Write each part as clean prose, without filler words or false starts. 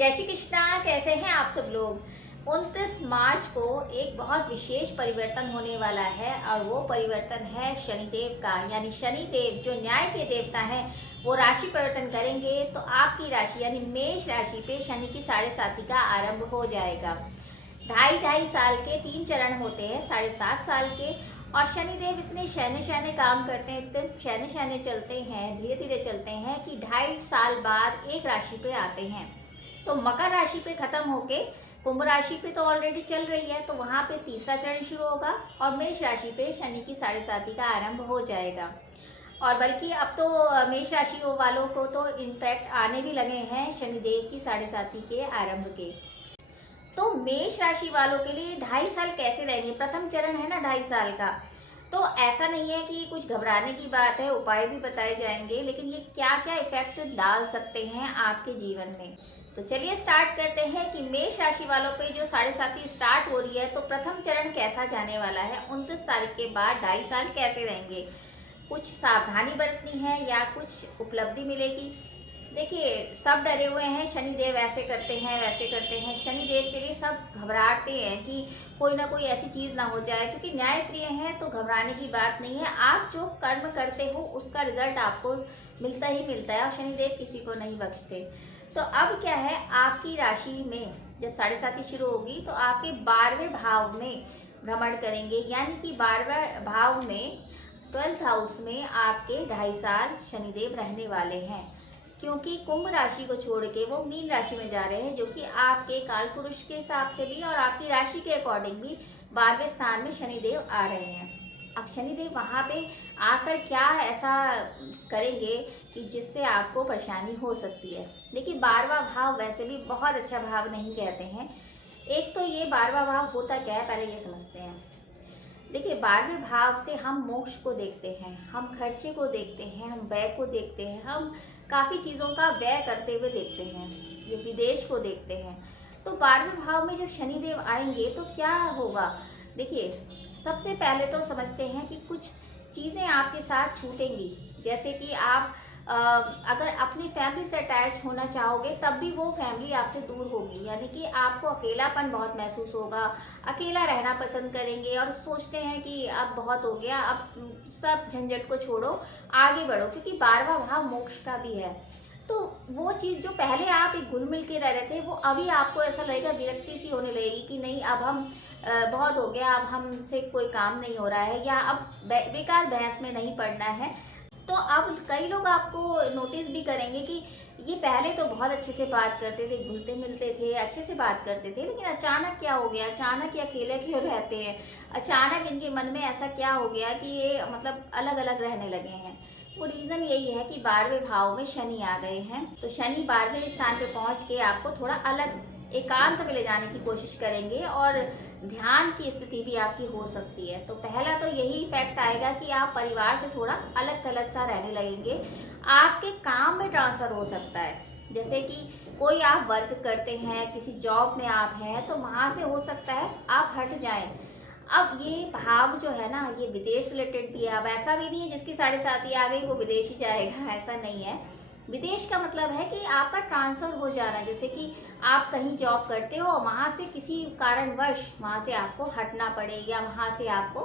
जय श्री कृष्णा। कैसे हैं आप सब लोग। 29 मार्च को एक बहुत विशेष परिवर्तन होने वाला है और वो परिवर्तन है शनिदेव का। यानी शनिदेव जो न्याय के देवता हैं वो राशि परिवर्तन करेंगे तो आपकी राशि यानी मेष राशि पे शनि की 7.5 का आरंभ हो जाएगा। ढाई साल के 3 चरण होते हैं, 7.5 साल के। और शनिदेव इतने शहने काम करते हैं, इतने शहने चलते हैं, धीरे धीरे चलते हैं कि 2.5 साल बाद एक राशि पे आते हैं। तो मकर राशि पे खत्म होके कुंभ राशि पे तो ऑलरेडी चल रही है, तो वहाँ पे तीसरा चरण शुरू होगा और मेष राशि पे शनि की 7.5 का आरंभ हो जाएगा। और बल्कि अब तो मेष राशि वालों को तो इम्पैक्ट आने भी लगे हैं शनिदेव की 7.5 के आरंभ के। तो मेष राशि वालों के लिए 2.5 साल कैसे रहेंगे। प्रथम चरण है ना 2.5 साल का, तो ऐसा नहीं है कि कुछ घबराने की बात है, उपाय भी बताए जाएंगे, लेकिन ये क्या क्या इफेक्ट डाल सकते हैं आपके जीवन में। तो चलिए स्टार्ट करते हैं कि मेष राशि वालों पे जो 7.5 स्टार्ट हो रही है तो प्रथम चरण कैसा जाने वाला है। 29 तारीख के बाद 2.5 साल कैसे रहेंगे, कुछ सावधानी बरतनी है या कुछ उपलब्धि मिलेगी। देखिए, सब डरे हुए हैं, शनिदेव ऐसे करते हैं वैसे करते हैं। शनिदेव के लिए सब घबराते हैं कि कोई ना कोई ऐसी चीज़ ना हो जाए, क्योंकि न्याय प्रिय है तो घबराने की बात नहीं है। आप जो कर्म करते हो उसका रिजल्ट आपको मिलता ही मिलता है और शनिदेव किसी को नहीं बख्शते। तो अब क्या है, आपकी राशि में जब 7.5 शुरू होगी तो आपके 12वें भाव में भ्रमण करेंगे, यानी कि 12वें भाव में 12th हाउस में आपके 2.5 साल शनिदेव रहने वाले हैं, क्योंकि कुंभ राशि को छोड़ के वो मीन राशि में जा रहे हैं, जो कि आपके काल पुरुष के हिसाब से भी और आपकी राशि के अकॉर्डिंग भी 12वें स्थान में शनिदेव आ रहे हैं। अब शनिदेव वहाँ पे आकर क्या ऐसा करेंगे कि जिससे आपको परेशानी हो सकती है। देखिए, 12वां भाव वैसे भी बहुत अच्छा भाव नहीं कहते हैं। एक तो ये 12वां भाव होता क्या है पहले ये समझते हैं। देखिए, 12वें भाव से हम मोक्ष को देखते हैं, हम खर्चे को देखते हैं, हम व्यय को देखते हैं, हम काफ़ी चीज़ों का व्यय करते हुए देखते हैं, ये विदेश को देखते हैं। तो 12वें भाव में जब शनिदेव आएंगे तो क्या होगा। देखिए, सबसे पहले तो समझते हैं कि कुछ चीज़ें आपके साथ छूटेंगी, जैसे कि आप अगर अपनी फैमिली से अटैच होना चाहोगे तब भी वो फैमिली आपसे दूर होगी, यानी कि आपको अकेलापन बहुत महसूस होगा, अकेला रहना पसंद करेंगे और सोचते हैं कि अब बहुत हो गया, अब सब झंझट को छोड़ो, आगे बढ़ो, क्योंकि 12वां भाव मोक्ष का भी है। तो वो चीज़ जो पहले आप एक घुल मिल के रह रहे थे, वो अभी आपको ऐसा लगेगा, विरक्ति सी होने लगेगी कि नहीं, अब हम बहुत हो गया, अब हमसे कोई काम नहीं हो रहा है, या अब बेकार बहस में नहीं पड़ना है। तो अब कई लोग आपको नोटिस भी करेंगे कि ये पहले तो बहुत अच्छे से बात करते थे, घुलते मिलते थे, अच्छे से बात करते थे, लेकिन अचानक क्या हो गया, अचानक ये अकेले क्यों रहते हैं, अचानक इनके मन में ऐसा क्या हो गया कि ये मतलब अलग अलग रहने लगे हैं। वो रीज़न यही है कि 12वें भाव में शनि आ गए हैं। तो शनि 12वें स्थान पे पहुंच के आपको थोड़ा अलग एकांत में ले जाने की कोशिश करेंगे और ध्यान की स्थिति भी आपकी हो सकती है। तो पहला तो यही इफेक्ट आएगा कि आप परिवार से थोड़ा अलग थलग सा रहने लगेंगे। आपके काम में ट्रांसफ़र हो सकता है, जैसे कि कोई आप वर्क करते हैं, किसी जॉब में आप हैं, तो वहाँ से हो सकता है आप हट जाएं। अब ये भाव जो है ना, ये विदेश रिलेटेड भी है। अब ऐसा भी नहीं है जिसकी 7.5 आ गई वो विदेश ही जाएगा, ऐसा नहीं है। विदेश का मतलब है कि आपका ट्रांसफ़र हो जाना, जैसे कि आप कहीं जॉब करते हो, वहाँ से किसी कारणवश वहाँ से आपको हटना पड़े या वहाँ से आपको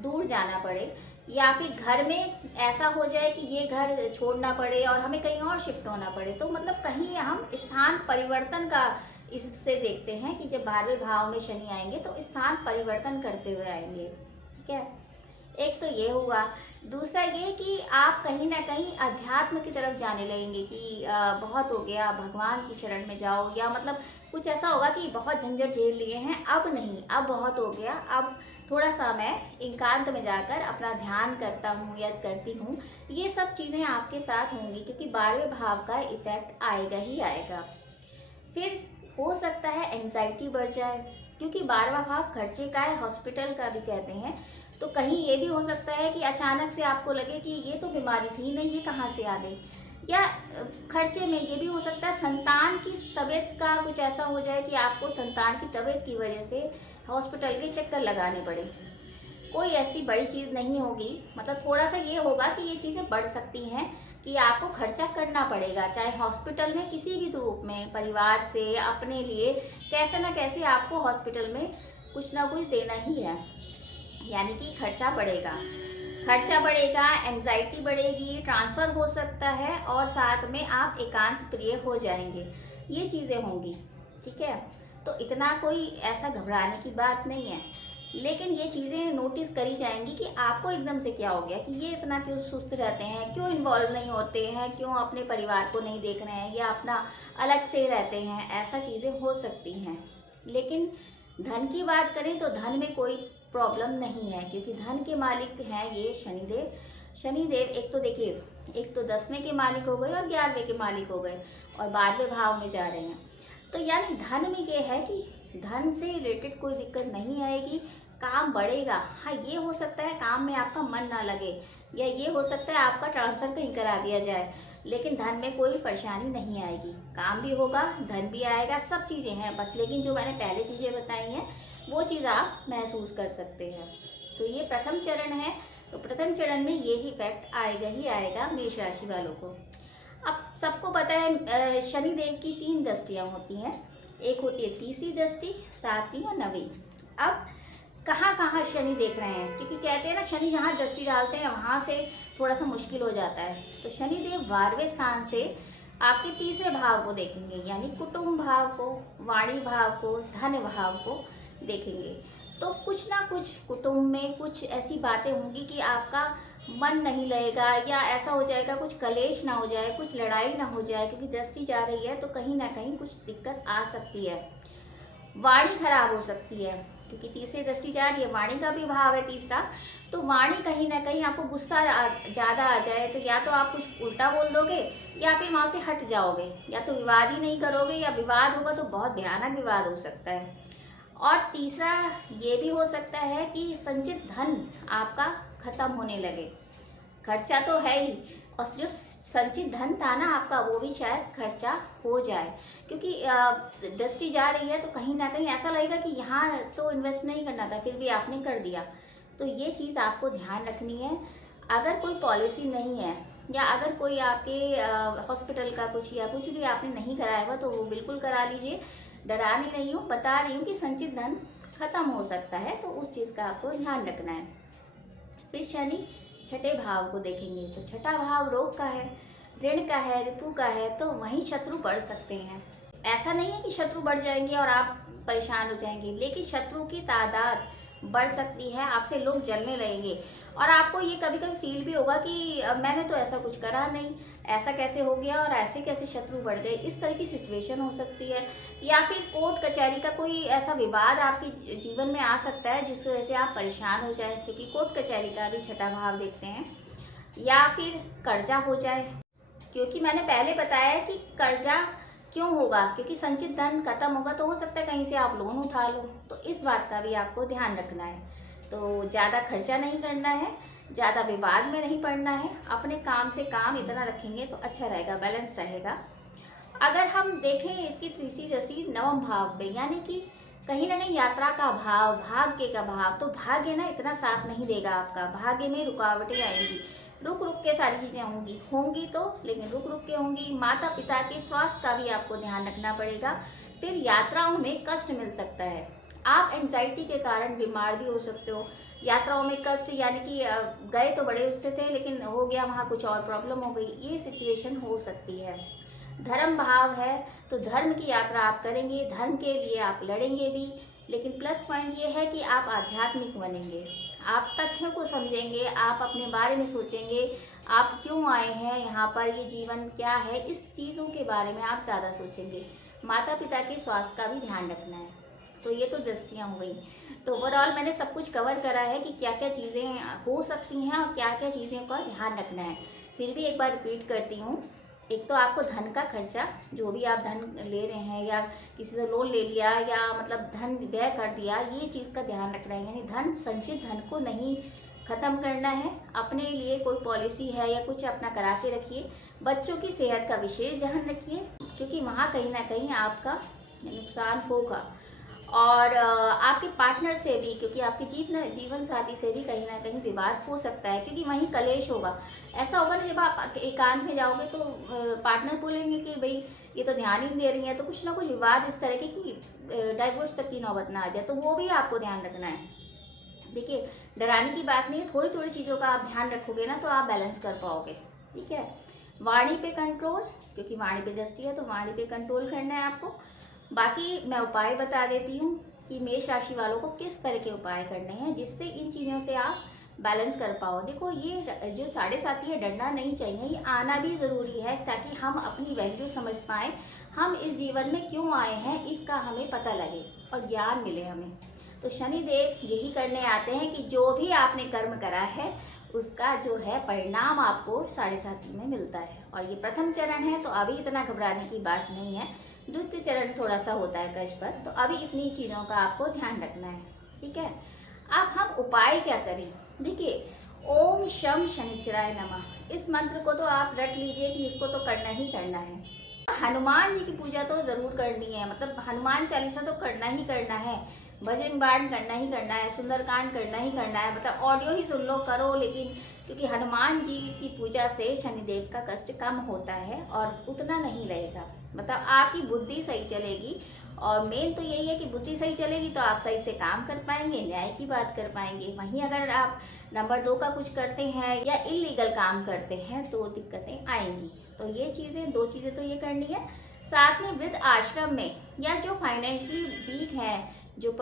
दूर जाना पड़े, या फिर घर में ऐसा हो जाए कि ये घर छोड़ना पड़े और हमें कहीं और शिफ्ट होना पड़े। तो मतलब कहीं हम स्थान परिवर्तन का इससे देखते हैं कि जब 12वें भाव में शनि आएंगे तो स्थान परिवर्तन करते हुए आएंगे। ठीक है, एक तो ये हुआ। दूसरा ये कि आप कहीं ना कहीं अध्यात्म की तरफ जाने लगेंगे कि बहुत हो गया, भगवान की शरण में जाओ, या मतलब कुछ ऐसा होगा कि बहुत झंझट झेल लिए हैं, अब नहीं, अब बहुत हो गया, अब थोड़ा सा मैं एकांत में जाकर अपना ध्यान करता हूँ या करती हूँ। ये सब चीज़ें आपके साथ होंगी, क्योंकि 12वें भाव का इफेक्ट आएगा ही आएगा। फिर हो सकता है एंजाइटी बढ़ जाए, क्योंकि 12वां भाव खर्चे का है, हॉस्पिटल का भी कहते हैं। तो कहीं ये भी हो सकता है कि अचानक से आपको लगे कि ये तो बीमारी थी नहीं, ये कहाँ से आ गई। या खर्चे में ये भी हो सकता है संतान की तबीयत का कुछ ऐसा हो जाए कि आपको संतान की तबीयत की वजह से हॉस्पिटल के चक्कर लगाने पड़े। कोई ऐसी बड़ी चीज़ नहीं होगी, मतलब थोड़ा सा ये होगा कि ये चीज़ें बढ़ सकती हैं, कि आपको खर्चा करना पड़ेगा, चाहे हॉस्पिटल में किसी भी रूप में, परिवार से, अपने लिए, कैसे ना कैसे आपको हॉस्पिटल में कुछ ना कुछ देना ही है। यानी कि खर्चा बढ़ेगा, खर्चा बढ़ेगा, एंजाइटी बढ़ेगी, ट्रांसफ़र हो सकता है और साथ में आप एकांत प्रिय हो जाएंगे। ये चीज़ें होंगी, ठीक है। तो इतना कोई ऐसा घबराने की बात नहीं है, लेकिन ये चीज़ें नोटिस करी जाएंगी कि आपको एकदम से क्या हो गया, कि ये इतना क्यों सुस्त रहते हैं, क्यों इन्वॉल्व नहीं होते हैं, क्यों अपने परिवार को नहीं देख रहे हैं या अपना अलग से रहते हैं। ऐसा चीज़ें हो सकती हैं। लेकिन धन की बात करें तो धन में कोई प्रॉब्लम नहीं है, क्योंकि धन के मालिक हैं ये शनिदेव। शनिदेव एक तो देखिए, एक तो 10वें के मालिक हो गए और 11वें के मालिक हो गए और 12वें भाव में जा रहे हैं। तो यानी धन में ये है कि धन से रिलेटेड कोई दिक्कत नहीं आएगी, काम बढ़ेगा। हाँ, ये हो सकता है काम में आपका मन ना लगे, या ये हो सकता है आपका ट्रांसफ़र कहीं करा दिया जाए, लेकिन धन में कोई परेशानी नहीं आएगी। काम भी होगा, धन भी आएगा, सब चीज़ें हैं बस। लेकिन जो मैंने पहले चीज़ें बताई हैं वो चीज़ आप महसूस कर सकते हैं। तो ये प्रथम चरण है, तो प्रथम चरण में ये ही इफेक्ट आएगा ही आएगा मेष राशि वालों को। अब सबको पता है शनिदेव की 3 दृष्टियाँ होती हैं। एक होती है तीसरी दृष्टि, 7वीं और 9वीं। अब कहाँ कहाँ शनि देख रहे हैं, क्योंकि कहते हैं ना, शनि जहाँ दृष्टि डालते हैं वहाँ से थोड़ा सा मुश्किल हो जाता है। तो शनिदेव 12वें स्थान से आपके तीसरे भाव को देखेंगे, यानी कुटुंब भाव को, वाणी भाव को, धन भाव को देखेंगे। तो कुछ ना कुछ कुटुंब में कुछ ऐसी बातें होंगी कि आपका मन नहीं लगेगा, या ऐसा हो जाएगा कुछ कलेश ना हो जाए, कुछ लड़ाई ना हो जाए, क्योंकि दृष्टि जा रही है तो कहीं ना कहीं कुछ दिक्कत आ सकती है। वाणी खराब हो सकती है, क्योंकि तीसरी दृष्टि जा रही है, वाणी का भी भाव है तीसरा। तो वाणी कहीं ना कहीं आपको गुस्सा ज़्यादा आ जाए तो या तो आप कुछ उल्टा बोल दोगे या फिर वहाँ से हट जाओगे, या तो विवाद ही नहीं करोगे, या विवाद होगा तो बहुत भयानक विवाद हो सकता है। और तीसरा ये भी हो सकता है कि संचित धन आपका खत्म होने लगे। खर्चा तो है ही, और जो संचित धन था ना आपका, वो भी शायद खर्चा हो जाए, क्योंकि दृष्टि जा रही है तो कहीं ना कहीं ऐसा लगेगा कि यहाँ तो इन्वेस्ट नहीं करना था, फिर भी आपने कर दिया। तो ये चीज़ आपको ध्यान रखनी है। अगर कोई पॉलिसी नहीं है, या अगर कोई आपके हॉस्पिटल का कुछ या कुछ भी आपने नहीं कराया हुआ, तो वो बिल्कुल करा लीजिए। डरा नहीं रही हूँ, बता रही हूँ कि संचित धन खत्म हो सकता है, तो उस चीज़ का आपको ध्यान रखना है। फिर शनि छठे भाव को देखेंगे, तो छठा भाव रोग का है, ऋण का है, रिपु का है, तो वहीं शत्रु बढ़ सकते हैं। ऐसा नहीं है कि शत्रु बढ़ जाएंगे और आप परेशान हो जाएंगे, लेकिन शत्रु की तादाद बढ़ सकती है, आपसे लोग जलने लगेंगे और आपको ये कभी कभी फील भी होगा कि मैंने तो ऐसा कुछ करा नहीं, ऐसा कैसे हो गया और ऐसे कैसे शत्रु बढ़ गए। इस तरह की सिचुएशन हो सकती है, या फिर कोर्ट कचहरी का कोई ऐसा विवाद आपके जीवन में आ सकता है जिस वजह से आप परेशान हो जाए, क्योंकि कोर्ट कचहरी का भी छठा भाव देखते हैं। या फिर कर्जा हो जाए, क्योंकि मैंने पहले बताया कि कर्जा क्यों होगा, क्योंकि संचित धन खत्म होगा, तो हो सकता है कहीं से आप लोन उठा लो। तो इस बात का भी आपको ध्यान रखना है। तो ज़्यादा खर्चा नहीं करना है, ज़्यादा विवाद में नहीं पड़ना है, अपने काम से काम इतना रखेंगे तो अच्छा रहेगा, बैलेंस रहेगा। अगर हम देखें इसकी तीसरी दृष्टि नवम भाव पे, यानी कि कहीं ना कहीं यात्रा का भाव, भाग्य का भाव, तो भाग्य ना इतना साथ नहीं देगा आपका, भाग्य में रुकावटें आएंगी, रुक रुक के सारी चीज़ें होंगी तो, लेकिन रुक रुक के होंगी। माता पिता के स्वास्थ्य का भी आपको ध्यान रखना पड़ेगा। फिर यात्राओं में कष्ट मिल सकता है, आप एंजाइटी के कारण बीमार भी हो सकते हो। यात्राओं में कष्ट, यानी कि गए तो बड़े उससे थे लेकिन हो गया वहाँ कुछ और प्रॉब्लम हो गई, ये सिचुएशन हो सकती है। धर्म भाव है, तो धर्म की यात्रा आप करेंगे, धर्म के लिए आप लड़ेंगे भी, लेकिन प्लस पॉइंट ये है कि आप आध्यात्मिक बनेंगे, आप तथ्यों को समझेंगे, आप अपने बारे में सोचेंगे, आप क्यों आए हैं यहाँ पर, ये जीवन क्या है, इस चीज़ों के बारे में आप ज़्यादा सोचेंगे। माता पिता के स्वास्थ्य का भी ध्यान रखना है। तो ये तो दृष्टियाँ हो गई। तो ओवरऑल मैंने सब कुछ कवर करा है कि क्या क्या चीज़ें हो सकती हैं और क्या क्या चीज़ों का ध्यान रखना है। फिर भी एक बार रिपीट करती हूँ, एक तो आपको धन का खर्चा, जो भी आप धन ले रहे हैं या किसी से लोन ले लिया या मतलब धन व्यय कर दिया, ये चीज़ का ध्यान रखना है। यानी धन, संचित धन को नहीं ख़त्म करना है। अपने लिए कोई पॉलिसी है या कुछ अपना करा के रखिए। बच्चों की सेहत का विशेष ध्यान रखिए, क्योंकि वहाँ कहीं ना कहीं आपका नुकसान होगा। और आपके पार्टनर से भी, क्योंकि आपके जीवन साथी से भी कहीं ना कहीं विवाद हो सकता है, क्योंकि वहीं कलेश होगा। ऐसा होगा ना, जब आप एकांत में जाओगे तो पार्टनर बोलेंगे कि भाई ये तो ध्यान ही नहीं दे रही है, तो कुछ ना कुछ विवाद इस तरह के कि डाइवोर्स तक की नौबत ना आ जाए, तो वो भी आपको ध्यान रखना है। देखिए, डराने की बात नहीं है, थोड़ी थोड़ी चीज़ों का आप ध्यान रखोगे ना तो आप बैलेंस कर पाओगे। ठीक है। वाणी पे कंट्रोल, क्योंकि वाणी पे दृष्टि है तो वाणी पे कंट्रोल करना है आपको। बाकी मैं उपाय बता देती हूँ कि मेष राशि वालों को किस तरह के उपाय करने हैं जिससे इन चीज़ों से आप बैलेंस कर पाओ। देखो, ये जो 7.5 है, डरना नहीं चाहिए, ये आना भी ज़रूरी है ताकि हम अपनी वैल्यू समझ पाएँ, हम इस जीवन में क्यों आए हैं इसका हमें पता लगे और ज्ञान मिले हमें। तो शनिदेव यही करने आते हैं कि जो भी आपने कर्म करा है उसका जो है परिणाम आपको 7.5 में मिलता है। और ये प्रथम चरण है तो अभी इतना घबराने की बात नहीं है। द्वितीय चरण थोड़ा सा होता है कष्ट पर, तो अभी इतनी चीज़ों का आपको ध्यान रखना है। ठीक है। अब हम उपाय क्या करें? देखिए, ओम शम शनिचराय नमः, इस मंत्र को तो आप रट लीजिए कि इसको तो करना ही करना है। हनुमान जी की पूजा तो ज़रूर करनी है, मतलब हनुमान चालीसा तो करना ही करना है, भजन बाण करना ही करना है, सुंदरकांड करना ही करना है, मतलब ऑडियो ही सुन लो, करो, लेकिन क्योंकि हनुमान जी की पूजा से शनिदेव का कष्ट कम होता है और उतना नहीं लगेगा, मतलब आपकी बुद्धि सही चलेगी। और मेन तो यही है कि बुद्धि सही चलेगी तो आप सही से काम कर पाएंगे, न्याय की बात कर पाएंगे। वहीं अगर आप नंबर 2 का कुछ करते हैं या इलीगल काम करते हैं तो दिक्कतें आएंगी। तो ये चीज़ें, 2 चीज़ें तो ये करनी है। साथ में वृद्ध आश्रम में या जो फाइनेंशियली वीक है, जो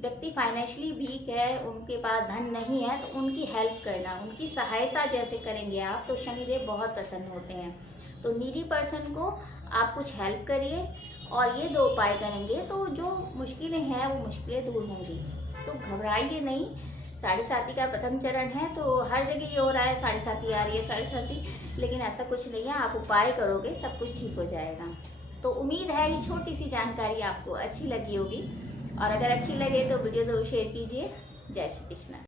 व्यक्ति फाइनेंशियली वीक है, उनके पास धन नहीं है, तो उनकी हेल्प करना, उनकी सहायता जैसे करेंगे आप तो शनिदेव बहुत प्रसन्न होते हैं। तो नीडी पर्सन को आप कुछ हेल्प करिए और ये 2 उपाय करेंगे तो जो मुश्किलें हैं वो मुश्किलें दूर होंगी। तो घबराइए नहीं। 7.5 का प्रथम चरण है तो हर जगह ये हो रहा है 7.5 आ रही है 7.5, लेकिन ऐसा कुछ नहीं है, आप उपाय करोगे सब कुछ ठीक हो जाएगा। तो उम्मीद है ये छोटी सी जानकारी आपको अच्छी लगी होगी, और अगर अच्छी लगे तो वीडियो ज़रूर शेयर कीजिए। जय श्री कृष्ण।